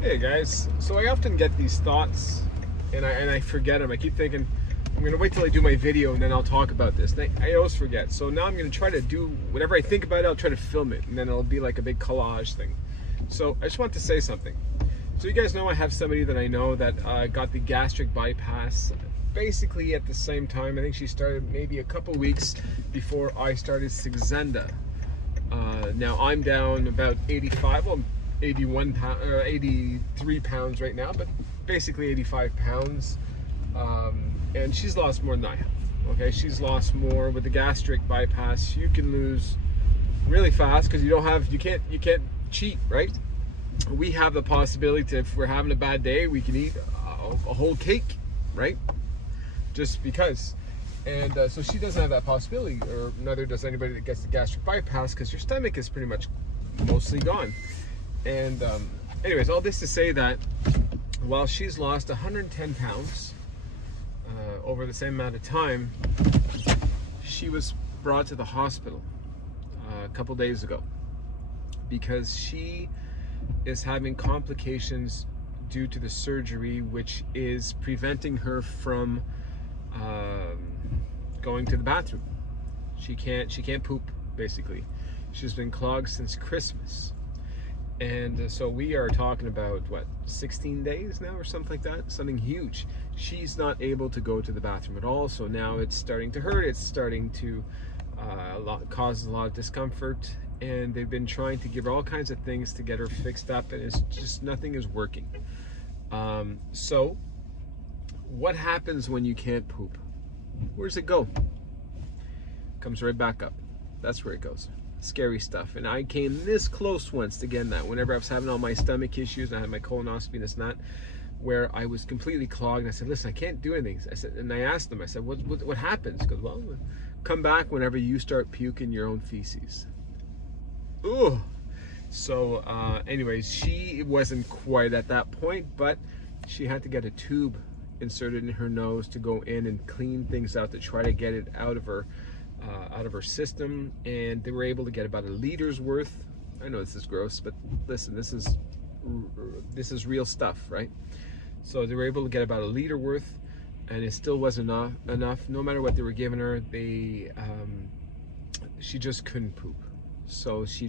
Hey guys, so I often get these thoughts and I forget them. I keep thinking I'm gonna wait till I do my video and then I'll talk about this. And I always forget. So now I'm gonna try to do whatever I think about it, I'll try to film it and then it'll be like a big collage thing. So I just want to say something. So you guys know I have somebody that I know that got the gastric bypass basically at the same time. I think she started maybe a couple weeks before I started Saxenda. Now I'm down about 85, well 81 pounds, 83 pounds right now, but basically 85 pounds. And she's lost more than I have. Okay, she's lost more with the gastric bypass. You can lose really fast because you can't cheat, right? We have the possibility to, if we're having a bad day, we can eat a whole cake, right? Just because. And so she doesn't have that possibility, or neither does anybody that gets the gastric bypass, because your stomach is pretty much mostly gone. And anyways, all this to say that while she's lost 110 pounds over the same amount of time, she was brought to the hospital a couple days ago because she is having complications due to the surgery, which is preventing her from going to the bathroom. She can't poop, basically. She's been clogged since Christmas. And so we are talking about, what, 16 days now or something like that? Something huge. She's not able to go to the bathroom at all, so now it's starting to hurt. It's starting to cause a lot of discomfort. And they've been trying to give her all kinds of things to get her fixed up, and it's just nothing is working. So what happens when you can't poop? Where does it go? Comes right back up. That's where it goes. Scary stuff. And I came this close once to getting that whenever I was having all my stomach issues and I had my colonoscopy and this and that, where I was completely clogged. And I said, listen, I can't do anything. I said, and I asked them, I said, what happens? He goes, well, come back whenever you start puking your own feces. Ooh. So anyways, she wasn't quite at that point, but she had to get a tube inserted in her nose to go in and clean things out to try to get it out of her system. And they were able to get about 1 liter's worth. I know this is gross, but listen, this is real stuff, right? So they were able to get about 1 liter worth, and it still wasn't enough. No matter what they were giving her, she just couldn't poop. So she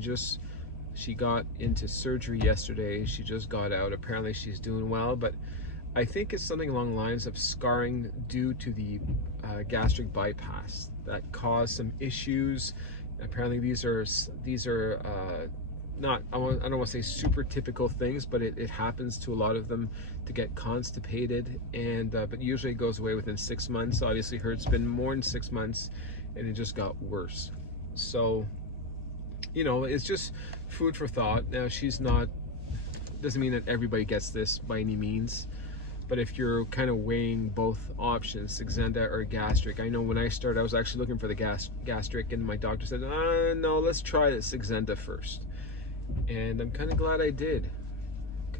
got into surgery yesterday. She just got out. Apparently she's doing well, but I think it's something along the lines of scarring due to the gastric bypass that caused some issues. Apparently these are not, I don't want to say super typical things, but it happens to a lot of them to get constipated, and but usually it goes away within 6 months. Obviously hers been more than 6 months, and it just got worse. So, you know, it's just food for thought. Now doesn't mean that everybody gets this by any means. But if you're kind of weighing both options, Saxenda or gastric, I know when I started, I was actually looking for the gastric, and my doctor said, no, let's try the Saxenda first. And I'm kind of glad I did.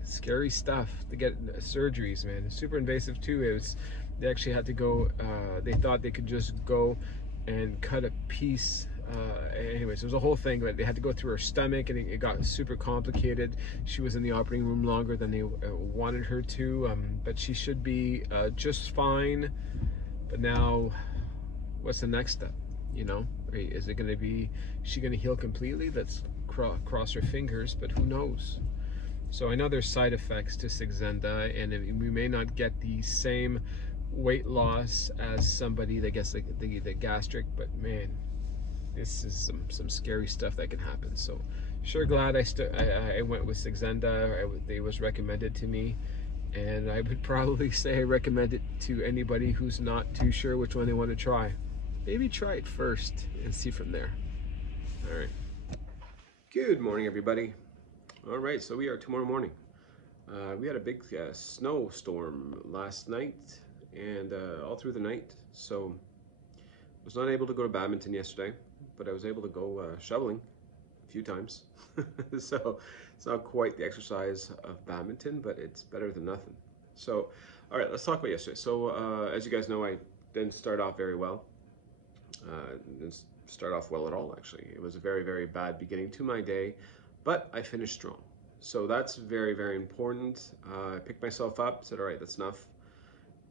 Scary stuff to get surgeries, man. It's super invasive too. They actually had to go, they thought they could just go and cut a piece. Anyways, there was a whole thing, but they had to go through her stomach, and it got super complicated. She was in the operating room longer than they wanted her to, but she should be just fine. But now, what's the next step? You know, is it going to be, is she going to heal completely? Let's cross her fingers, but who knows? So I know there's side effects to Saxenda, and we may not get the same weight loss as somebody that gets the gastric, but man, this is some scary stuff that can happen. So sure glad I went with Saxenda. It was recommended to me, and I would probably say I recommend it to anybody who's not too sure which one they want to try. Maybe try it first and see from there. All right. Good morning, everybody. All right, so we are tomorrow morning. We had a big snowstorm last night and all through the night, so I was not able to go to badminton yesterday, but I was able to go shoveling a few times. So it's not quite the exercise of badminton, but it's better than nothing. So, all right, let's talk about yesterday. So as you guys know, I didn't start off very well. Didn't start off well at all, actually. It was a very, very bad beginning to my day, but I finished strong. So that's very, very important. I picked myself up, said, all right, that's enough.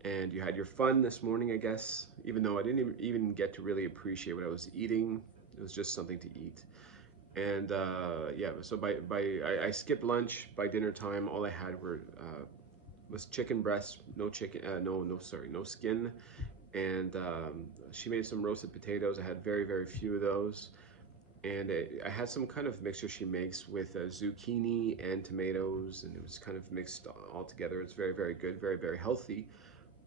And you had your fun this morning, I guess, even though I didn't even get to really appreciate what I was eating. It was just something to eat. And yeah, so I skipped lunch. By dinner time, all I had was chicken breasts, no chicken, no skin. And she made some roasted potatoes. I had very, very few of those. And I had some kind of mixture she makes with zucchini and tomatoes, and it was kind of mixed all together. It's very, very good, very, very healthy.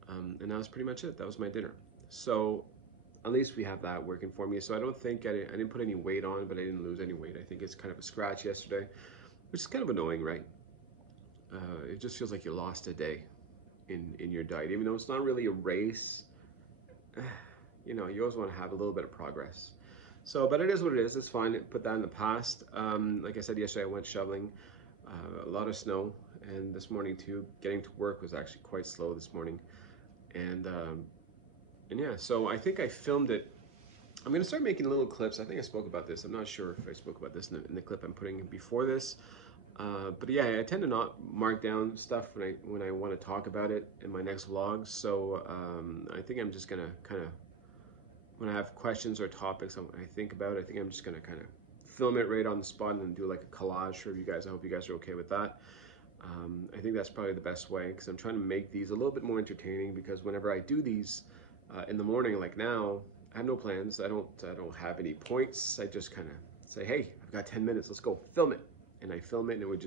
And that was pretty much it. That was my dinner. So at least we have that working for me. So I don't think I didn't put any weight on, but I didn't lose any weight. I think it's kind of a scratch yesterday, which is kind of annoying, right? It just feels like you lost a day in your diet, even though it's not really a race. You know, you always want to have a little bit of progress. So, but it is what it is. It's fine. Put that in the past. Like I said yesterday, I went shoveling a lot of snow, and this morning too. Getting to work was actually quite slow this morning, and yeah. So I think I filmed it. I'm gonna start making little clips. I think I spoke about this. I'm not sure if I spoke about this in the clip I'm putting before this. But yeah, I tend to not mark down stuff when I want to talk about it in my next vlog. So I think I'm just gonna kind of, when I have questions or topics I think about, I think I'm just gonna kind of film it right on the spot and then do like a collage for you guys. I hope you guys are okay with that. I think that's probably the best way, because I'm trying to make these a little bit more entertaining, because whenever I do these in the morning, like now, I have no plans. I don't have any points. I just kind of say, hey, I've got 10 minutes, let's go film it. And I film it, and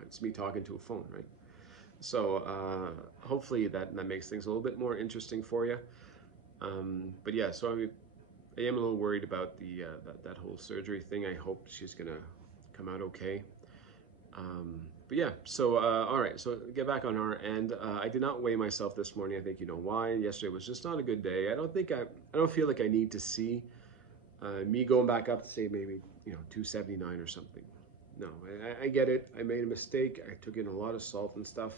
it's me talking to a phone, right? So hopefully that makes things a little bit more interesting for you. But yeah, so I am a little worried about the that whole surgery thing. I hope she's gonna come out okay. But yeah, so all right, so get back on her. And I did not weigh myself this morning. I think you know why. Yesterday was just not a good day. I don't feel like I need to see me going back up to say maybe 279 or something. No, I get it. I made a mistake. I took in a lot of salt and stuff.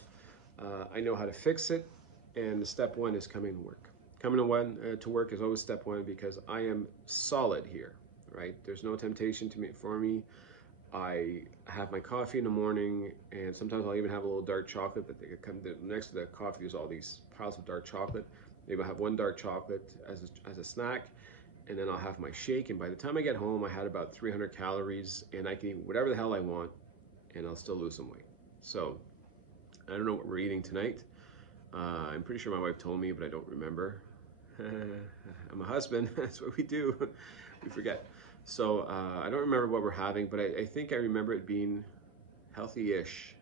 I know how to fix it, and step one is coming to work. Coming to work is always step one, because I am solid here, right? There's no temptation for me. I have my coffee in the morning, and sometimes I'll even have a little dark chocolate. That next to the coffee, there's all these piles of dark chocolate. Maybe I'll have one dark chocolate as a snack, and then I'll have my shake. And by the time I get home, I had about 300 calories, and I can eat whatever the hell I want, and I'll still lose some weight. So I don't know what we're eating tonight. I'm pretty sure my wife told me, but I don't remember. I'm a husband. That's what we do. We forget. So I don't remember what we're having, but I think I remember it being healthy-ish.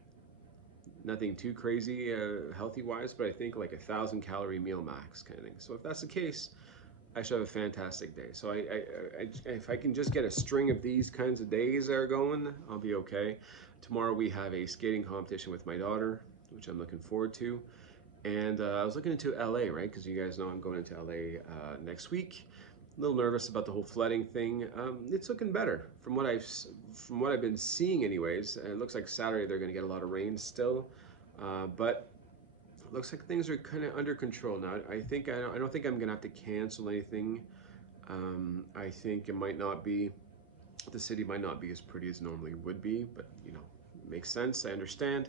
Nothing too crazy healthy-wise, but I think like 1,000-calorie meal max kind of thing. So if that's the case, I should have a fantastic day. So if I can just get a string of these kinds of days that are going, I'll be okay. Tomorrow we have a skating competition with my daughter, which I'm looking forward to. And I was looking into LA, right? Because you guys know I'm going into LA next week. A little nervous about the whole flooding thing. It's looking better from what I've been seeing, anyways. It looks like Saturday they're going to get a lot of rain still, but it looks like things are kind of under control now. I don't think I'm going to have to cancel anything. I think it might not be. The city might not be as pretty as normally would be, but it makes sense. I understand.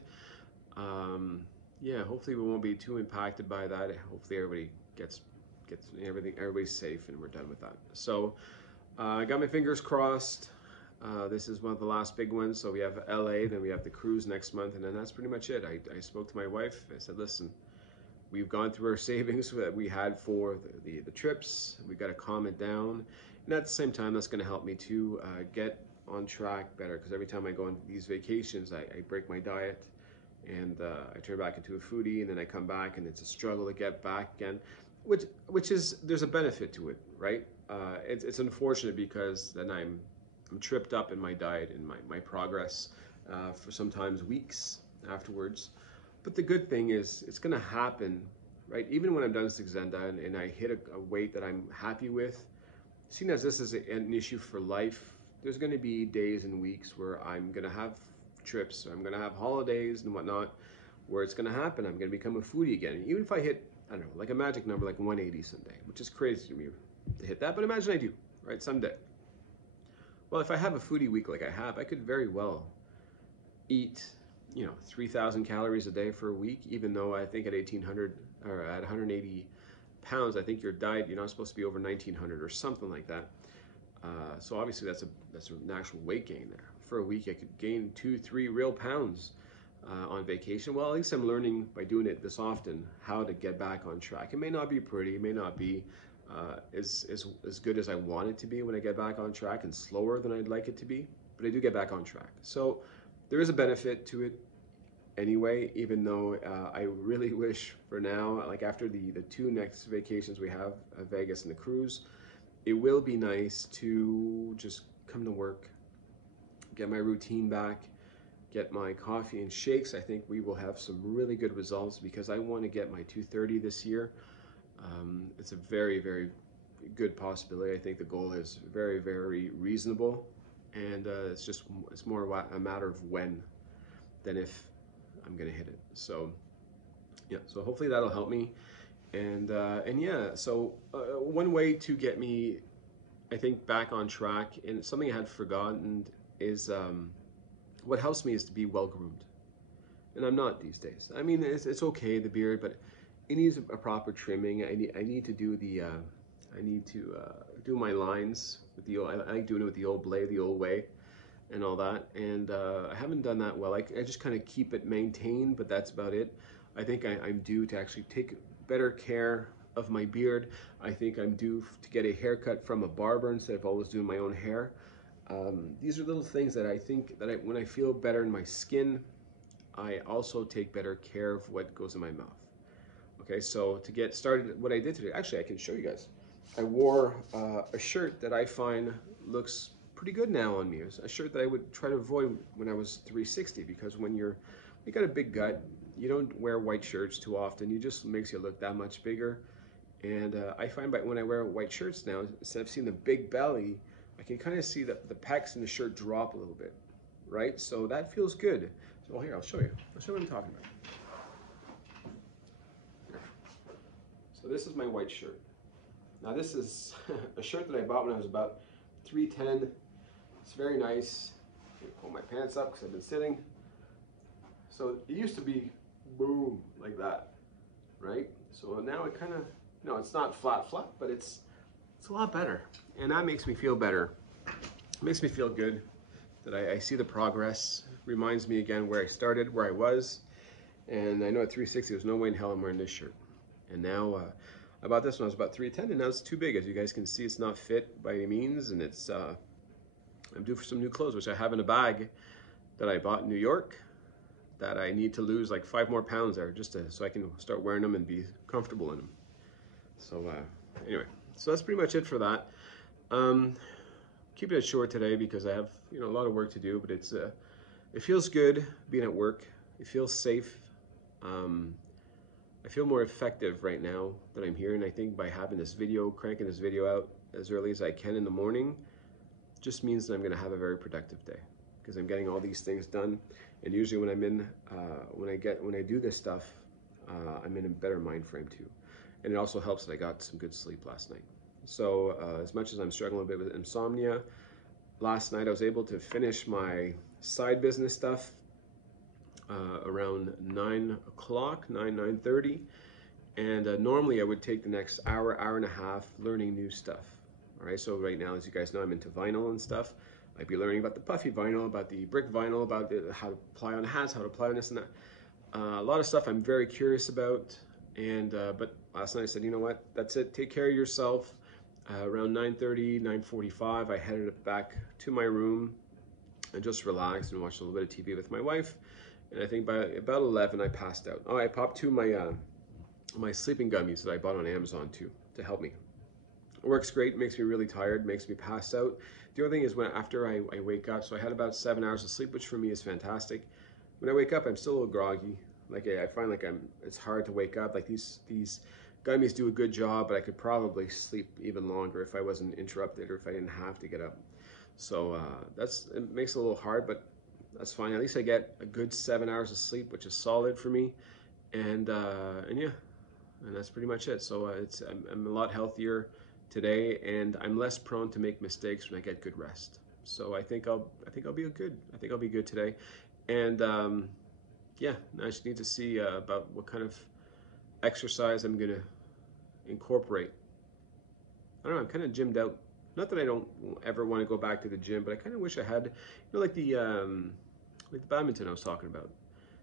Yeah, hopefully we won't be too impacted by that. Hopefully everybody gets everybody's safe, and we're done with that. So I got my fingers crossed. This is one of the last big ones. So we have LA, then we have the cruise next month, and then that's pretty much it. I spoke to my wife. I said, listen, we've gone through our savings that we had for the trips. We've got to calm it down. And at the same time, that's going to help me to get on track better, because every time I go on these vacations, I break my diet, and I turn back into a foodie, and then I come back, and it's a struggle to get back again, which is, there's a benefit to it, right? It's unfortunate, because then I'm tripped up in my diet and my progress for sometimes weeks afterwards. But the good thing is it's going to happen, right? Even when I'm done Saxenda and I hit a weight that I'm happy with, seeing as this is an issue for life, there's going to be days and weeks where I'm going to have trips, or I'm going to have holidays and whatnot, where it's going to happen. I'm going to become a foodie again. Even if I hit, I don't know, like a magic number, like 180 someday, which is crazy to me to hit that, but imagine I do, right, someday. Well, if I have a foodie week like I have, I could very well eat, 3,000 calories a day for a week, even though I think at 1,800 or at 180 pounds, I think your diet, you're not supposed to be over 1,900 or something like that. So obviously that's an actual weight gain there. For a week, I could gain 2-3 real pounds on vacation. Well, at least I'm learning by doing it this often how to get back on track. It may not be pretty, it may not be as good as I want it to be when I get back on track, and slower than I'd like it to be, but I do get back on track. So there is a benefit to it anyway, even though I really wish for now, like after the two next vacations we have, Vegas and the cruise, it will be nice to just come to work, get my routine back, get my coffee and shakes. I think we will have some really good results because I want to get my 230 this year. It's a very, very good possibility. I think the goal is very, very reasonable, and it's more a matter of when than if I'm gonna hit it. So yeah, so hopefully that'll help me. And yeah, so one way to get me, I think, back on track, and something I had forgotten, is what helps me is to be well groomed. And I'm not these days. I mean, it's okay, the beard, but it needs a proper trimming. I need to do do my lines with the I like doing it with the old blade, the old way, and all that. And I haven't done that well. I just kind of keep it maintained, but that's about it. I think I'm due to actually take better care of my beard. I think I'm due to get a haircut from a barber instead of always doing my own hair. These are little things that I think that when I feel better in my skin, I also take better care of what goes in my mouth. Okay, so to get started, what I did today, actually I can show you guys. I wore a shirt that I find looks pretty good now on me. It's a shirt that I would try to avoid when I was 360, because when you got a big gut, you don't wear white shirts too often. It just makes you look that much bigger. And I find when I wear white shirts now, instead of seeing the big belly, I can kind of see the pecs in the shirt drop a little bit, right? So that feels good. So here, I'll show you. I'll show you what I'm talking about. Here. So this is my white shirt. Now this is a shirt that I bought when I was about 310. It's very nice. I'm gonna pull my pants up because I've been sitting. So it used to be boom like that, right? So now it kind of, it's not flat, but it's a lot better. And that makes me feel better. It makes me feel good that I see the progress. Reminds me again where I started, where I was. And I know at 360, there's no way in hell I'm wearing this shirt. And now, I bought this when I was about 310, and now it's too big. As you guys can see, it's not fit by any means, and it's, I'm due for some new clothes, which I have in a bag that I bought in New York, that I need to lose like 5 more pounds there, so I can start wearing them and be comfortable in them. So anyway, so that's pretty much it for that. Keeping it short today because I have a lot of work to do, but it feels good being at work. It feels safe. I feel more effective right now that I'm here, and I think by having this video, cranking this video out as early as I can in the morning, just means that I'm going to have a very productive day because I'm getting all these things done. And usually when I'm in, when I do this stuff, I'm in a better mind frame too. And it also helps that I got some good sleep last night. So as much as I'm struggling a bit with insomnia, last night I was able to finish my side business stuff around 9 o'clock, 9:30. And normally I would take the next hour and a half learning new stuff. All right, so right now, as you guys know, I'm into vinyl and stuff. I'd be learning about the puffy vinyl, about the brick vinyl, about how to apply on hats, how to apply on this and that. A lot of stuff I'm very curious about. And but last night I said, you know what, that's it, take care of yourself. Around 9:30, 9:45, I headed back to my room and just relaxed and watched a little bit of TV with my wife. And I think by about 11, I passed out. Oh, I popped 2 of my sleeping gummies that I bought on Amazon too, to help me. It works great, makes me really tired, makes me pass out. The other thing is after I wake up, so I had about 7 hours of sleep, which for me is fantastic. When I wake up, I'm still a little groggy. Like I find like it's hard to wake up. Like these gummies do a good job, but I could probably sleep even longer if I wasn't interrupted or if I didn't have to get up. So it makes it a little hard, but that's fine. At least I get a good 7 hours of sleep, which is solid for me. And yeah, and that's pretty much it. So I'm a lot healthier today, and I'm less prone to make mistakes when I get good rest. So I think I'll be good. I think I'll be good today. And yeah, I just need to see about what kind of exercise I'm gonna incorporate. I don't know, I'm kind of gymmed out. Not that I don't ever want to go back to the gym, but I kind of wish I had, like the badminton I was talking about.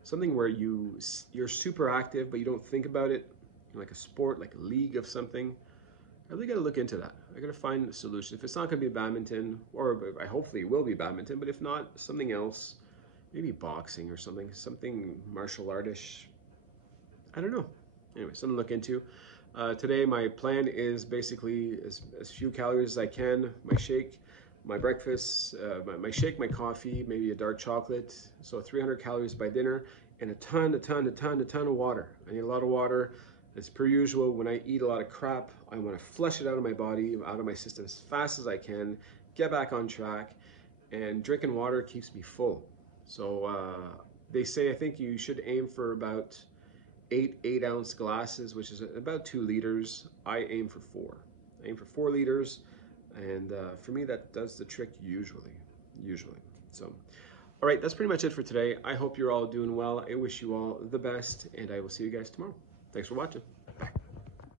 Something where you're super active, but you don't think about it, like a sport, like a league of something. I really got to look into that. I got to find a solution. If it's not going to be badminton, or I hopefully it will be badminton, but if not, something else, maybe boxing or something martial artish. I don't know. Anyway, something to look into. Today, my plan is basically as few calories as I can. My shake, my breakfast, my shake, my coffee, maybe a dark chocolate. So 300 calories by dinner, and a ton of water. I need a lot of water. As per usual, when I eat a lot of crap, I want to flush it out of my body, out of my system as fast as I can, get back on track, and drinking water keeps me full. So they say I think you should aim for about 8 ounce glasses, which is about 2 liters. I aim for 4. I aim for 4 liters, and for me that does the trick usually. So, all right, that's pretty much it for today. I hope you're all doing well. I wish you all the best, and I will see you guys tomorrow. Thanks for watching.